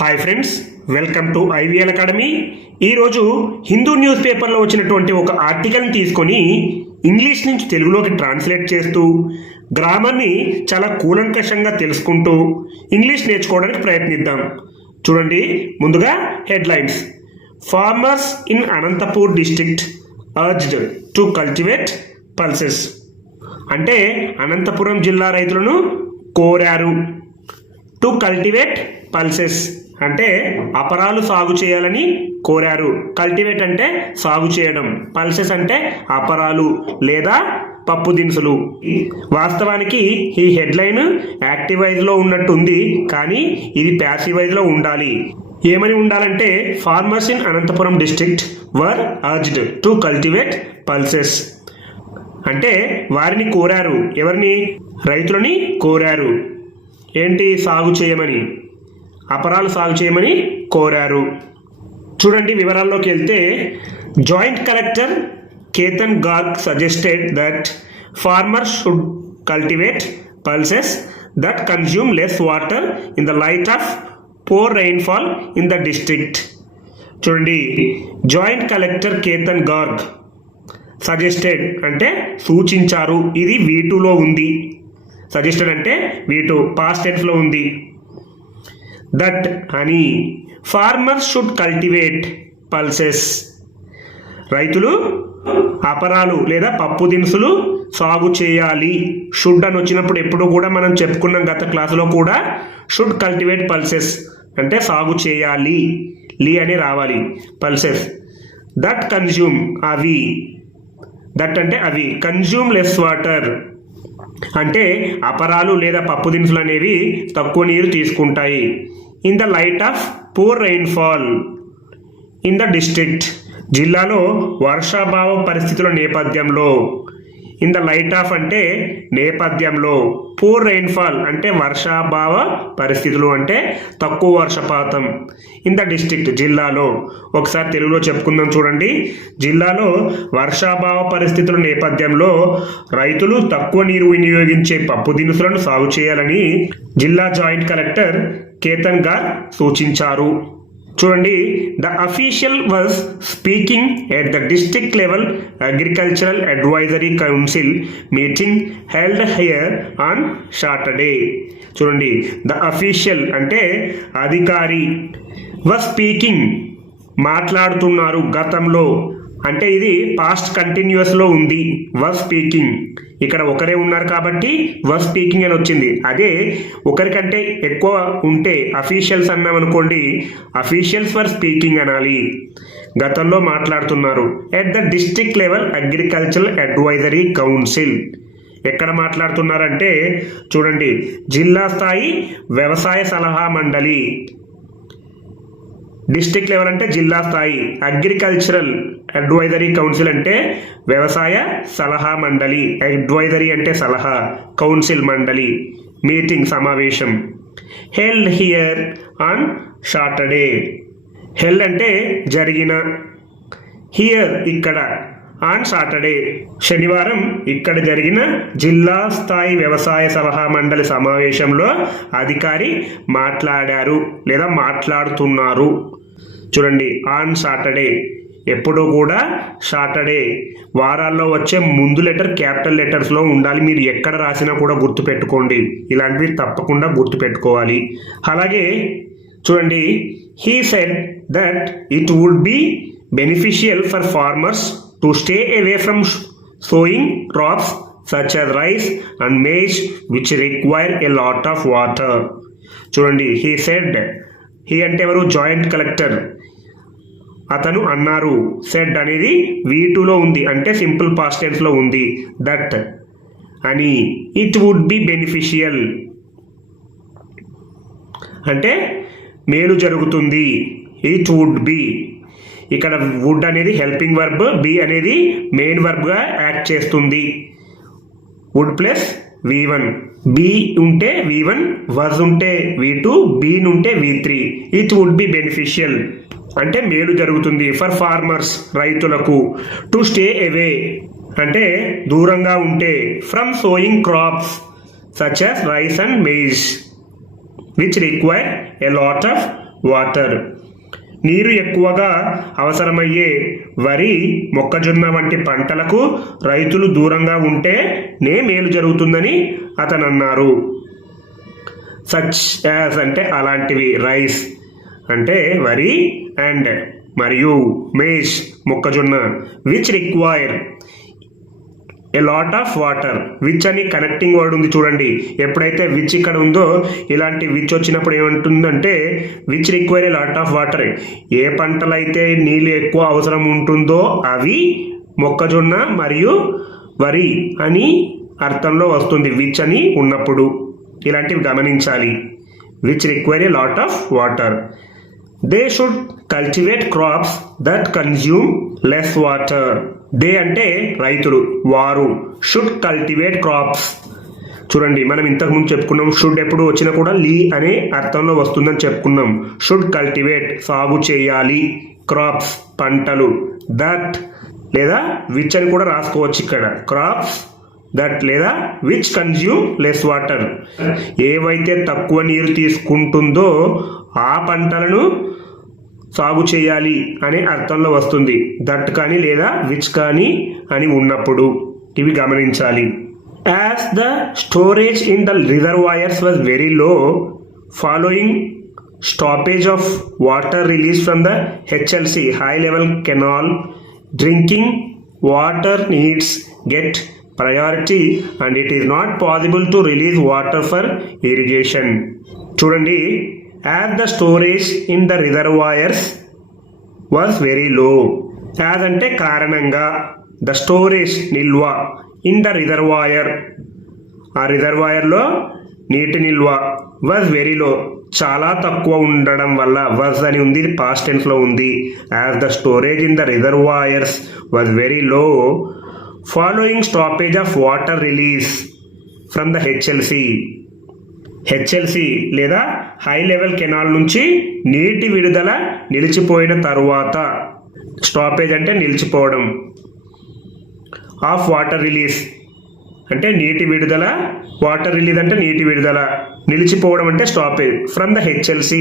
Hi friends, welcome to IVL academy. ఈరోజు Hindu news పేపర్లో వచ్చినటువంటి ఒక ఆర్టికల్ని తీసుకొని ఇంగ్లీష్ నుంచి తెలుగులోకి ట్రాన్స్లేట్ చేస్తూ గ్రామర్ని చాలా కూలంకషంగా తెలుసుకుంటూ ఇంగ్లీష్ నేర్చుకోవడానికి ప్రయత్నిద్దాం. చూడండి, ముందుగా headlines. Farmers in Anantapur district urged to cultivate pulses. అంటే అనంతపురం జిల్లా రైతులను కోరారు. టు కల్టివేట్ పల్సెస్ అంటే అపరాలు సాగు చేయాలని కోరారు. కల్టివేట్ అంటే సాగు చేయడం, పల్సెస్ అంటే అపరాలు లేదా పప్పు దినుసులు. వాస్తవానికి ఈ హెడ్లైన్ యాక్టివ్ వైజ్లో ఉన్నట్టు ఉంది, కానీ ఇది ప్యాసివ్ వైజ్లో ఉండాలి. ఏమని ఉండాలంటే farmers in Anantapuram district were urged to cultivate pulses. అంటే వారిని కోరారు. ఎవరిని? రైతులని కోరారు. ఏంటి? సాగు చేయమని, అపరాలు సాగు చేయమని కోరారు. చూడండి, వివరాల్లోకి వెళ్తే joint collector Ketan Garg suggested that farmers should cultivate pulses that consume less water in the light of poor rainfall in the district. చూడండి, joint collector Ketan Garg suggested అంటే సూచించారు. ఇది V2లో ఉంది. సజెస్టెడ్ అంటే V2 పాస్ట్ టెన్స్లో ఉంది. దట్ అని ఫార్మర్స్ షుడ్ కల్టివేట్ పల్సెస్. రైతులు అపరాలు లేదా పప్పు దినుసులు సాగు చేయాలి. షుడ్ అని వచ్చినప్పుడు ఎప్పుడు కూడా మనం చెప్పుకున్నాం గత క్లాసులో కూడా, షుడ్ కల్టివేట్ పల్సెస్ అంటే సాగు చేయాలి. లీ అని రావాలి. పల్సెస్ దట్ కన్జ్యూమ్ అవి, దట్ అంటే అవి, కన్జ్యూమ్ లెస్ వాటర్ అంటే అపరాలు లేదా పప్పు దినుసులు అనేవి తక్కువ నీరు తీసుకుంటాయి. In the light of poor rainfall in the district జిల్లాలో వర్షాభావ పరిస్థితుల నేపథ్యంలో. ఇన్ ద లైట్ ఆఫ్ అంటే నేపథ్యంలో, పూర్ రెయిన్ఫాల్ అంటే వర్షాభావ పరిస్థితులు అంటే తక్కువ వర్షపాతం. ఇన్ ద డిస్ట్రిక్ట్ జిల్లాలో. ఒకసారి తెలుగులో చెప్పుకుందాం. చూడండి, జిల్లాలో వర్షాభావ పరిస్థితుల నేపథ్యంలో రైతులు తక్కువ నీరు వినియోగించే పప్పు దినుసులను సాగు చేయాలని జిల్లా జాయింట్ కలెక్టర్ కేతన్ గార్గ్ సూచించారు. చూడండి, the official was speaking at the district level agricultural advisory council meeting held here on Saturday. చూడండి, ద అఫీషియల్ అంటే అధికారి, వాజ్ స్పీకింగ్ మాట్లాడుతున్నారు. గతంలో అంటే ఇది పాస్ట్ కంటిన్యూస్లో ఉంది. వాజ్ స్పీకింగ్, ఇక్కడ ఒకరే ఉన్నారు కాబట్టి వాజ్ స్పీకింగ్ అని వచ్చింది. అదే ఒకరికంటే ఎక్కువ ఉంటే అఫీషియల్స్ అన్నాం అనుకోండి, అఫీషియల్స్ ఫర్ స్పీకింగ్ అనాలి. గతంలో మాట్లాడుతున్నారు. At the district level agricultural advisory council. ఎక్కడ మాట్లాడుతున్నారంటే చూడండి, జిల్లా స్థాయి వ్యవసాయ సలహా మండలి. డిస్ట్రిక్ట్ లెవెల్ అంటే జిల్లా స్థాయి, అగ్రికల్చరల్ అడ్వైజరీ కౌన్సిల్ అంటే వ్యవసాయ సలహా మండలి. అడ్వైజరీ అంటే సలహా, కౌన్సిల్ మండలి. మీటింగ్ సమావేశం. Held here on Saturday. Held అంటే జరిగిన, హియర్ ఇక్కడ, ఆన్ సాటర్డే శనివారం ఇక్కడ జరిగిన జిల్లా స్థాయి వ్యవసాయ సలహా మండలి సమావేశంలో అధికారి మాట్లాడారు లేదా మాట్లాడుతున్నారు. చూడండి, ఆన్ సాటర్డే. ఎప్పుడూ కూడా సాటర్డే వారాల్లో వచ్చే ముందు లెటర్ క్యాపిటల్ లెటర్స్లో ఉండాలి. మీరు ఎక్కడ రాసినా కూడా గుర్తుపెట్టుకోండి. ఇలాంటివి తప్పకుండా గుర్తుపెట్టుకోవాలి. అలాగే చూడండి, he said that it would be beneficial for farmers to stay away from sowing crops such as rice and maize which require a lot of water. చూడండి, he said, he అంటే ఎవరు? Joint collector. అతను అన్నారు. Said అనేది V2లో ఉంది అంటే simple past టెన్స్లో ఉంది. That అని. ఇట్ వుడ్ బి బెనిఫిషియల్ అంటే మేలు జరుగుతుంది. ఇట్ వుడ్ బి, ఇక్కడ వుడ్ అనేది హెల్పింగ్ వర్బ్, బి అనేది మెయిన్ వర్బ్గా యాక్ట్ చేస్తుంది. Would plus V1. బి ఉంటే V1, వజ్ ఉంటే V2, బీన్ ఉంటే V3. It would be beneficial అంటే మేలు జరుగుతుంది. ఫర్ ఫార్మర్స్ రైతులకు. టు స్టే అవే అంటే దూరంగా ఉంటే. From sowing crops such as rice and maize which require a lot of water. నీరు ఎక్కువగా అవసరమయ్యే వరి, మొక్కజొన్న వంటి పంటలకు రైతులు దూరంగా ఉంటేనే మేలు జరుగుతుందని అతను అన్నారు. సచ్ యాజ్ అంటే అలాంటివి, రైస్ అంటే వరి, అండ్ మరియు మేజ్ మొక్కజొన్న, which require a lot of water. Which అని కనెక్టింగ్ వర్డ్ ఉంది చూడండి. ఎప్పుడైతే విచ్ ఇక్కడ ఉందో ఇలాంటి విచ్ వచ్చినప్పుడు ఏమంటుందంటే which require a lot of water. ఏ పంటలైతే నీళ్ళు ఎక్కువ అవసరం ఉంటుందో అవి మొక్కజొన్న మరియు వరి అని అర్థంలో వస్తుంది విచ్ అని ఉన్నప్పుడు. ఇలాంటివి గమనించాలి. Which require a lot of water. They should cultivate crops that consume less water. They అంటే రైతులు, వారు. Should cultivate crops. చూడండి, మనం ఇంతకుముందు చెప్పుకున్నాం షుడ్ ఎప్పుడు వచ్చినా కూడా లీ అనే అర్థంలో వస్తుందని చెప్పుకున్నాం. షుడ్ కల్టివేట్ సాగు చేయాలి, క్రాప్స్ పంటలు, దట్ లేదా విచ్ అని కూడా రాసుకోవచ్చు ఇక్కడ. క్రాప్స్ దట్ లేదా విచ్ కన్జ్యూమ్ లెస్ వాటర్. ఏవైతే తక్కువ నీరు తీసుకుంటుందో ఆ పంటలను సాగు చేయాలి అనే అర్థంలో వస్తుంది. దట్ కానీ లేదా విచ్ కానీ అని ఉన్నప్పుడు ఇవి గమనించాలి. As the storage in the reservoirs was very low following stoppage of water release from the HLC high level canal, drinking water needs get priority and it is not possible to release water for irrigation. చూడండి, as the storage in the reservoirs was very low. as అంటే కారణంగా, the storage నిల్వ, in the reservoir ఆ రిజర్వాయర్లో నీటి నిల్వ, was very low చాలా తక్కువ ఉండడం వల్ల, was అని ఉంది, past tense లో ఉంది. as the storage in the reservoirs was very low following stoppage of water release from the HLC లేదా హై లెవెల్ కెనాల్ నుంచి నీటి విడుదల నిలిచిపోయిన తరువాత. స్టాపేజ్ అంటే నిలిచిపోవడం, ఆఫ్ వాటర్ రిలీజ్ అంటే నీటి విడుదల, వాటర్ రిలీజ్ అంటే నీటి విడుదల, నిలిచిపోవడం అంటే స్టాపేజ్. ఫ్రమ్ ద HLC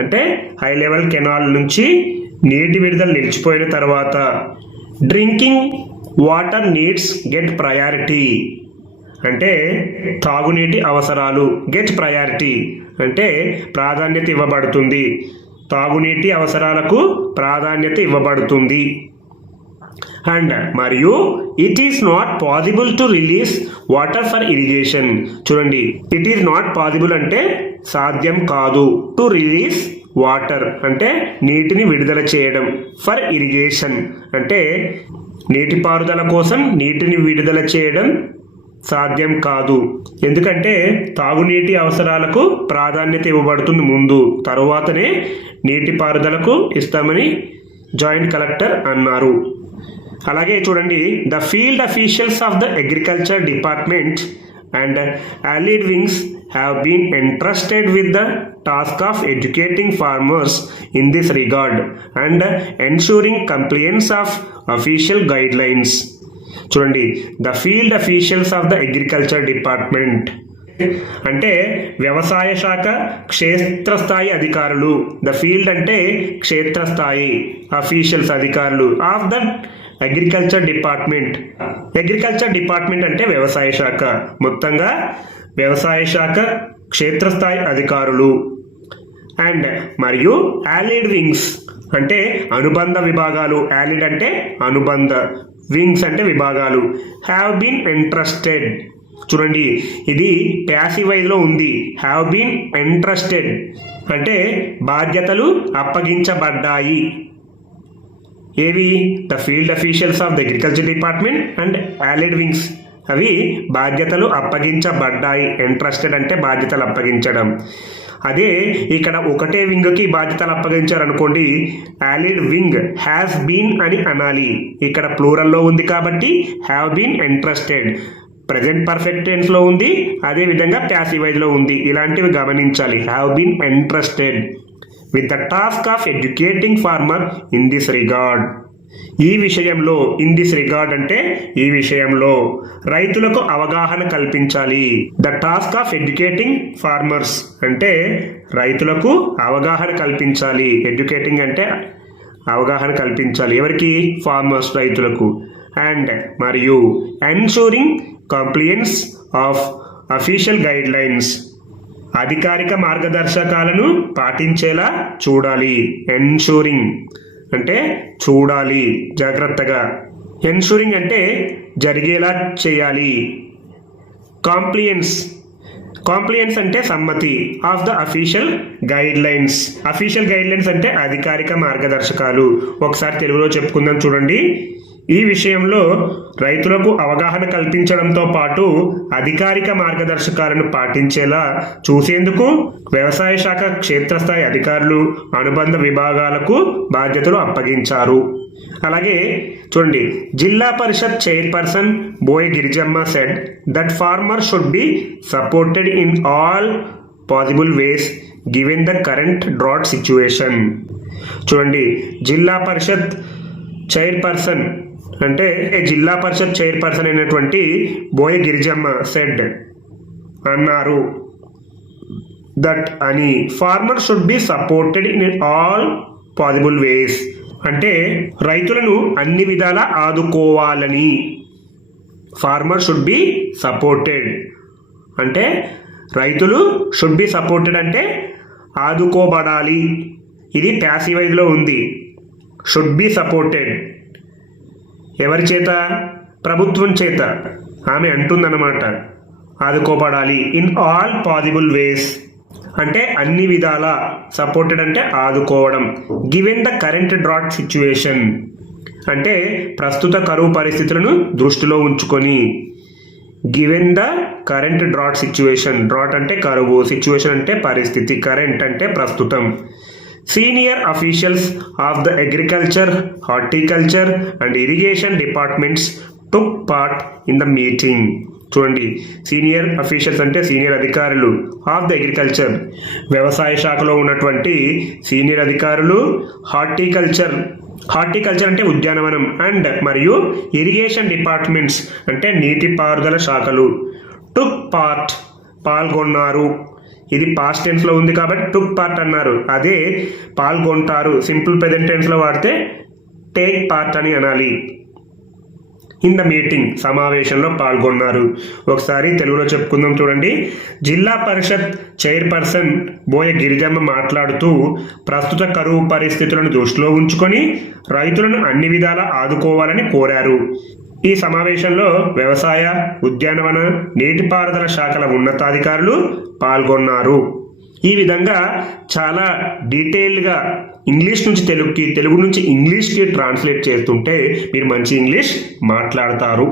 అంటే హై లెవెల్ కెనాల్ నుంచి నీటి విడుదల నిలిచిపోయిన తర్వాత. Drinking water needs get priority అంటే తాగునీటి అవసరాలు, గెట్ ప్రయారిటీ అంటే ప్రాధాన్యత ఇవ్వబడుతుంది, తాగునీటి అవసరాలకు ప్రాధాన్యత ఇవ్వబడుతుంది. అండ్ మరియు it is not possible to release water for irrigation. చూడండి, ఇట్ ఈస్ నాట్ పాసిబుల్ అంటే సాధ్యం కాదు, టు రిలీజ్ వాటర్ అంటే నీటిని విడుదల చేయడం, ఫర్ ఇరిగేషన్ అంటే నీటిపారుదల కోసం నీటిని విడుదల చేయడం సాధ్యం కాదు. ఎందుకంటే తాగునీటి అవసరాలకు ప్రాధాన్యత ఇవ్వబడుతుంది ముందు, తరువాతనే నీటిపారుదలకు ఇస్తామని జాయింట్ కలెక్టర్ అన్నారు. అలాగే చూడండి, the field officials of the agriculture department and allied wings have been entrusted with the task of educating farmers in this regard and ensuring compliance of official guidelines. చూడండి, the field officials of the agriculture department అంటే వ్యవసాయ శాఖ క్షేత్రస్థాయి అధికారులు. The field అంటే క్షేత్రస్థాయి, officials అధికారులు, of the agriculture department. Agriculture department అంటే వ్యవసాయ శాఖ, మొత్తంగా వ్యవసాయ శాఖ క్షేత్రస్థాయి అధికారులు. అండ్ మరియు allied వింగ్స్ అంటే అనుబంధ విభాగాలు, allied అంటే అనుబంధ, వింగ్స్ అంటే విభాగాలు. Have been entrusted. చూడండి, ఇది ప్యాసివ్ వైజ్లో ఉంది. హ్యావ్ బీన్ ఎంట్రస్టెడ్ అంటే బాధ్యతలు అప్పగించబడ్డాయి. ఏవి? The field officials of the agriculture department and allied wings అవి బాధ్యతలు అప్పగించబడ్డాయి. ఎంట్రస్టెడ్ అంటే బాధ్యతలు అప్పగించడం. అదే ఇక్కడ ఒకటే వింగ్కి బాధ్యతలు అప్పగించారనుకోండి, allied వింగ్ హ్యాస్ బీన్ అని అనాలి. ఇక్కడ ప్లూరల్లో ఉంది కాబట్టి have been entrusted. Present perfect టెన్స్లో ఉంది, అదేవిధంగా ప్యాసివ్ వైజ్లో ఉంది. ఇలాంటివి గమనించాలి. Have been entrusted with the task of educating farmer in this regard. ఈ విషయంలో, ఇన్ దిస్ రిగార్డ్ అంటే ఈ విషయంలో రైతులకు అవగాహన కల్పించాలి. The task of educating farmers అంటే రైతులకు అవగాహన కల్పించాలి. ఎడ్యుకేటింగ్ అంటే అవగాహన కల్పించాలి. ఎవరికి? ఫార్మర్స్, రైతులకు. అండ్ మరియు ensuring compliance of official guidelines, అధికారిక మార్గదర్శకాలను పాటించేలా చూడాలి. ఎన్షూరింగ్ అంటే చూడాలి, జాగ్రత్తగా. ఎన్షూరింగ్ అంటే జరిగేలా చేయాలి. కాంప్లియన్స్ అంటే సమ్మతి of the official guide lines. Official guide lines అంటే అధికారిక మార్గదర్శకాలు. ఒకసారి తెలుగులో చెప్పుకుందాం చూడండి. ఈ విషయంలో రైతులకు అవగాహన కల్పించడంతో పాటు అధికారిక మార్గదర్శకాలను పాటించేలా చూసేందుకు వ్యవసాయ శాఖ క్షేత్రస్థాయి అధికారులు, అనుబంధ విభాగాలకు బాధ్యతలు అప్పగించారు. అలాగే చూడండి, Zilla Parishad chairperson Boya Girijamma said that farmer should be supported in all possible ways given the current drought situation. చూడండి, జిల్లా పరిషత్ చైర్పర్సన్ అంటే జిల్లా పరిషత్ చైర్పర్సన్ అయినటువంటి బోయ గిరిజమ్మ సెడ్ అన్నారు దట్ అని farmer should be supported in all possible ways అంటే రైతులను అన్ని విధాలా ఆదుకోవాలని. ఫార్మర్ షుడ్ బి సపోర్టెడ్ అంటే రైతులు షుడ్ బి సపోర్టెడ్ అంటే ఆదుకోబడాలి. ఇది ప్యాసివైజ్లో ఉంది. షుడ్ బి సపోర్టెడ్ ఎవరి చేత? ప్రభుత్వం చేత. ఆమె అంటుందన్నమాట, ఆదుకోబడాలి. ఇన్ ఆల్ పాసిబుల్ వేస్ అంటే అన్ని విధాల. సపోర్టెడ్ అంటే ఆదుకోవడం. Given the current drought situation అంటే ప్రస్తుత కరువు పరిస్థితులను దృష్టిలో ఉంచుకొని. Given the current drought situation. Drought అంటే కరువు, సిచ్యువేషన్ అంటే పరిస్థితి, కరెంట్ అంటే ప్రస్తుతం. Senior officials of the agriculture, horticulture and irrigation departments took part in the meeting. చూడండి, సీనియర్ అఫీషియల్స్ అంటే సీనియర్ అధికారులు, ఆఫ్ ద అగ్రికల్చర్ వ్యవసాయ శాఖలో ఉన్నటువంటి సీనియర్ అధికారులు, హార్టికల్చర్ అంటే ఉద్యానవనం, అండ్ మరియు ఇరిగేషన్ డిపార్ట్మెంట్స్ అంటే నీటిపారుదల శాఖలు టుక్ పార్ట్ పాల్గొన్నారు. ఇది పాస్ట్ టెన్స్లో ఉంది కాబట్టి టుక్ పార్ట్ అన్నారు. అదే పాల్గొంటారు సింపుల్ ప్రెజెంట్ టెన్స్లో వాడితే టేక్ పార్ట్ అని అనాలి. ఇన్ ద మీటింగ్ సమావేశంలో పాల్గొన్నారు. ఒకసారి తెలుగులో చెప్పుకుందాం చూడండి. జిల్లా పరిషత్ చైర్పర్సన్ బోయ గిరిజమ్మ మాట్లాడుతూ ప్రస్తుత కరువు పరిస్థితులను దృష్టిలో ఉంచుకొని రైతులను అన్ని విధాలా ఆదుకోవాలని కోరారు. ఈ సమావేశంలో వ్యవసాయ, ఉద్యానవన, నీటిపారుదల శాఖల ఉన్నతాధికారులు పాల్గొన్నారు. ఈ విధంగా చాలా డీటెయిల్గా ఇంగ్లీష్ నుంచి తెలుగుకి, తెలుగు నుంచి ఇంగ్లీష్కి ట్రాన్స్లేట్ చేస్తుంటే మీరు మంచి ఇంగ్లీష్ మాట్లాడతారు.